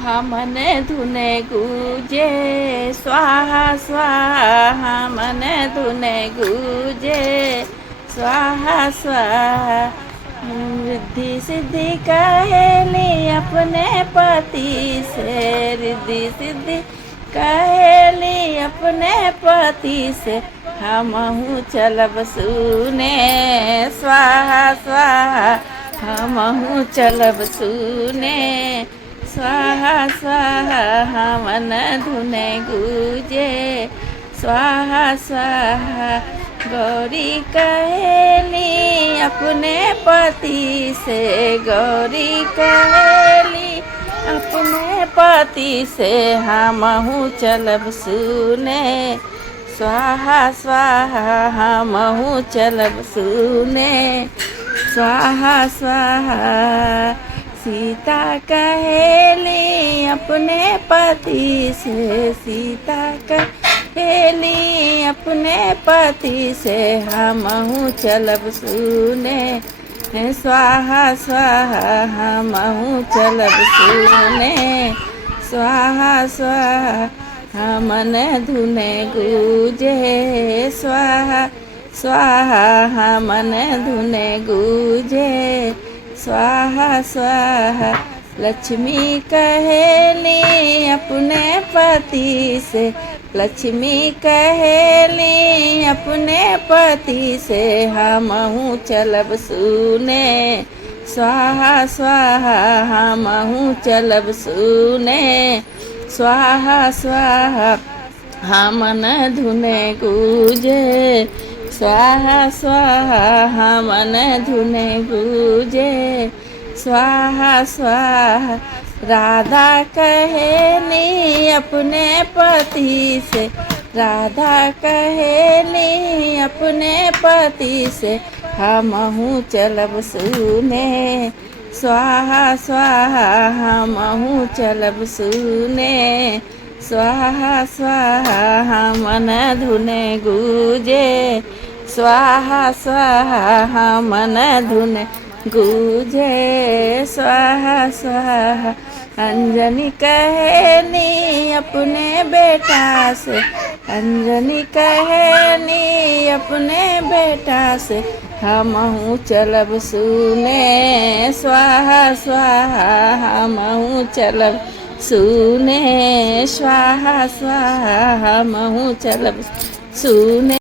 मन धुने गुजे स्वाहा स्वाहा मन धुने गुजे स्वाहा स्वाहा। रिद्धि सिद्धि कहेली अपने पति से, रिद्धि सिद्धि कहेली अपने पति से, हमहु चलब सुने स्वाहा स्वाहा, हमहु चलब सुने स्वाहा स्वाहा। मन धुने गुजे स्वाहा स्वाहा। गौरी कहेली अपने पति से, गौरी कहेली अपने पति से, हमहु चलब सुने स्वाहा स्वाहा, हमहु चलब सुने स्वाहा स्वाहा। सीता कहेली अपने पति से, सीता कहेली अपने पति से, हमहु चलब सुने स्वाहा स्वाहा, हमहु चलब सुने स्वाहा स्वाहा। मन धुने गुजे स्वाहा स्वाहा, मन धुने गुजे स्वाहा स्वाहा। लक्ष्मी कहेली अपने पति से, लक्ष्मी कहेली अपने पति से, हमहु चलब सुने स्वाहा स्वाहा, हमहु चलब सुने स्वाहा स्वाहा। मन धुने गुजे स्वाहा स्वाहा, मन धुने गुजे स्वाहा स्वाहा। राधा कहेली अपने पति से, राधा कहेली अपने पति से, हमहु चलब सुने स्वाहा स्वाहा, हमहु चलब सुने स्वाहा स्वाहा। मन धुने गुजे स्वाहा स्वाहा, मन धुने गुजे स्वाहा स्वाहा। अंजनी कहेली अपने बेटा से, अंजनी कहेली अपने बेटा से, हमहु चलब सुने स्वाहा स्वाहा, हमहु चलब सुने स्वाहा स्वाहा, हमहु चलब सुने।